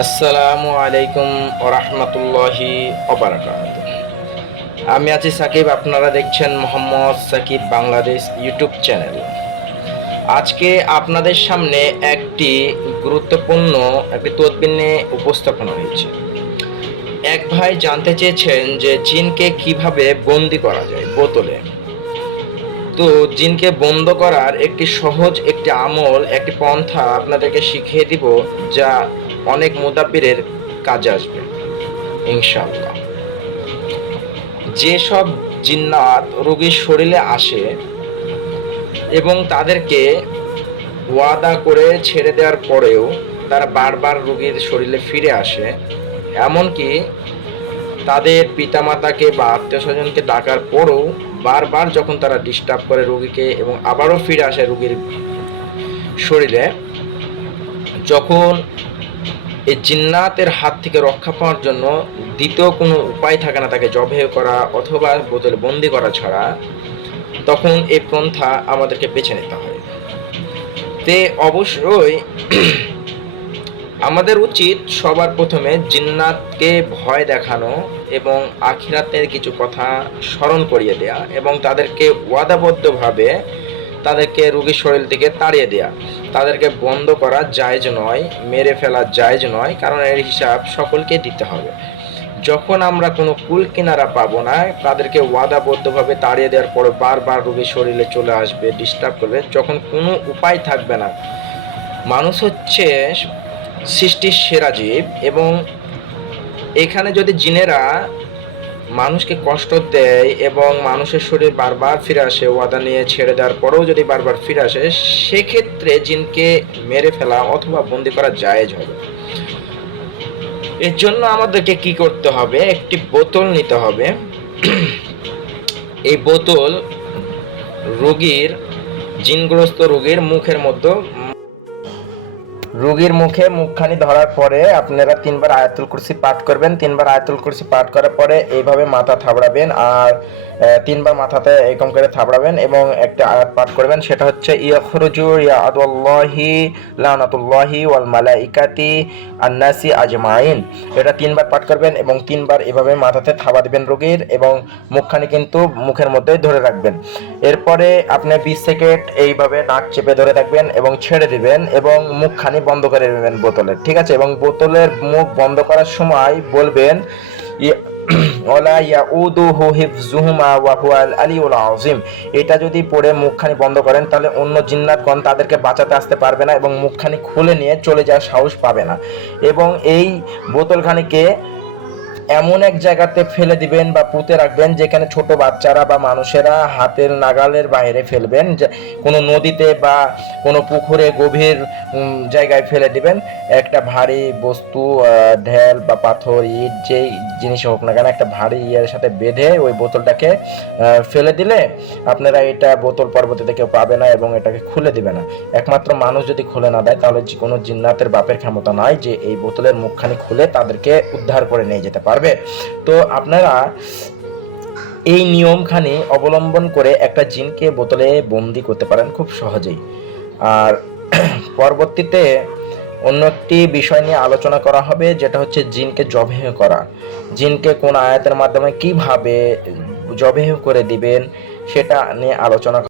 আসসালামু আলাইকুম ওরহমতুল্লাহি ওবারাকাতুহু। আমি আছি সাকিব, আপনারা দেখছেন মোহাম্মদ সাকিব বাংলাদেশ ইউটিউব চ্যানেল। আজকে আপনাদের সামনে একটি গুরুত্বপূর্ণ তদবির নিয়ে উপস্থাপনা হয়েছে। এক ভাই জানতে চেয়েছেন যে জিনকে কিভাবে বন্দি করা যায় বোতলে। তো জিনকে বন্ধ করার একটি সহজ আমল, একটি পন্থা আপনাদেরকে শিখিয়ে দিব, যা অনেক মুদাব্বিরের কাজে আসবে ইনশাআল্লাহ। যেসব জিন্নাত রোগীর শরীরে আসে এবং তাদেরকে ওয়াদা করে ছেড়ে দেওয়ার পরেও তারা বারবার রোগীর শরীরে ফিরে আসে, এমনকি তাদের পিতামাতাকে বা আত্মীয় স্বজনকে ডাকার পরও বারবার যখন তারা ডিস্টার্ব করে রোগীকে এবং আবারও ফিরে আসে রোগীর শরীরে, যখন এই জিন্নাতের হাত থেকে রক্ষা পাওয়ার জন্য দ্বিতীয় কোনো উপায় থাকে না তাকে জবেহ করা অথবা বোতলে বন্দি করা ছাড়া, তখন এই পন্থা আমাদেরকে বেছে নিতে হয়। তে অবশ্যই আমাদের উচিত সবার প্রথমে জিন্নাতকে ভয় দেখানো এবং আখিরাতের কিছু কথা স্মরণ করিয়ে দেয়া এবং তাদেরকে ওয়াদাবদ্ধভাবে তাদেরকে রোগীর শরীর থেকে তাড়িয়ে দেয়া। তাদেরকে বন্ধ করা জায়েজ নয়, মেরে ফেলা জায়েজ নয়, কারণ এর হিসাব সকলকে দিতে হবে। যখন আমরা কোনো কুল কিনারা পাবো না, তাদেরকে ওয়াদাবদ্ধভাবে তাড়িয়ে দেওয়ার পরে বারবার রোগীর শরীরে চলে আসবে, ডিস্টার্ব করবে, যখন কোনো উপায় থাকবে না। মানুষ হচ্ছে সৃষ্টির সেরা জীব এবং এখানে যদি জিনেরা মানুষকে কষ্ট দেয় এবং মানুষের শরীর বারবার ফিরে আসে, ওয়াদা নিয়ে ছেড়ে দেওয়ার পরেও যদি বারবার ফিরে আসে, সেক্ষেত্রে জিনকে মেরে ফেলা অথবা বন্দি করা জায়েজ হবে। এর জন্য আমাদেরকে কি করতে হবে? একটি বোতল নিতে হবে। এই বোতল জিনগ্রস্ত রোগীর রোগীর মুখে মুখখানি ধরার পরে আপনারা 3বার আয়াতুল কুরসি পাঠ করবেন। 3বার আয়াতুল কুরসি পাঠ করার পরে এইভাবে মাথা থাবড়াবেন আর 3বার মাথাতে এরকম করে থাবড়াবেন এবং একটা আয়াত পাঠ করবেন, সেটা হচ্ছে ইয়াখরুজু ইয়াদুল্লাহি লানাতুল্লাহি ওয়াল মালাইকাতি আন্নাসি আজমাইন। এটা 3বার পাঠ করবেন এবং 3বার এভাবে মাথাতে থাবা দিবেন রোগীর এবং মুখখানি কিন্তু মুখের মধ্যে ধরে রাখবেন। এরপরে আপনি 20 সেকেন্ড এইভাবে নাক চেপে ধরে থাকবেন এবং ছেড়ে দিবেন এবং মুখখানি বন্ধ করে দেবেন বোতলের, ঠিক আছে? এবং বোতলের মুখ বন্ধ করার সময় বলবেন ওয়ালা ইয়াউদুহু হিফযুহুমা ওয়া হুয়াল আলিয়ুল আযীম। এটা যদি পড়ে মুখখানি বন্ধ করেন তাহলে অন্য জিন্নাতগণ তাদেরকে বাঁচাতে আসতে পারবে না এবং মুখখানি খুলে নিয়ে চলে যাওয়ার সাহস পাবে না। এবং এই বোতলখানিকে এমন এক জায়গাতে ফেলে দিবেন বা পুঁতে রাখবেন যেখানে ছোট বাচ্চারা বা মানুষেরা হাতের নাগালের বাইরে ফেলবেন, কোনো নদীতে বা কোনো পুকুরে গভীর জায়গায় ফেলে দিবেন। একটা ভারী বস্তু, ঢেল বা পাথর, ইট, যেই জিনিস হোক না কেন, একটা ভারী ইয়ের সাথে বেঁধে ওই বোতলটাকে ফেলে দিলে আপনারা এটা বোতল পরবর্তীতে কেউ পাবে না এবং এটাকে খুলে দিবে না। একমাত্র মানুষ যদি খুলে না দেয় তাহলে কোনো জিন্নাতের বাপের ক্ষমতা নাই যে এই বোতলের মুখখানি খুলে তাদেরকে উদ্ধার করে নিয়ে যেতে পারবে। তো আপনারা এই নিয়মখানি অবলম্বন করে একটা জিনকে বোতলে বন্দি করতে পারেন খুব সহজেই। আর পরবর্তীতে অন্য একটি বিষয় নিয়ে আলোচনা করা হবে, যেটা হচ্ছে জিনকে জবেহ করা। জিনকে কোন আয়াতের মাধ্যমে কিভাবে জবেহ করে দিবেন সেটা নিয়ে আলোচনা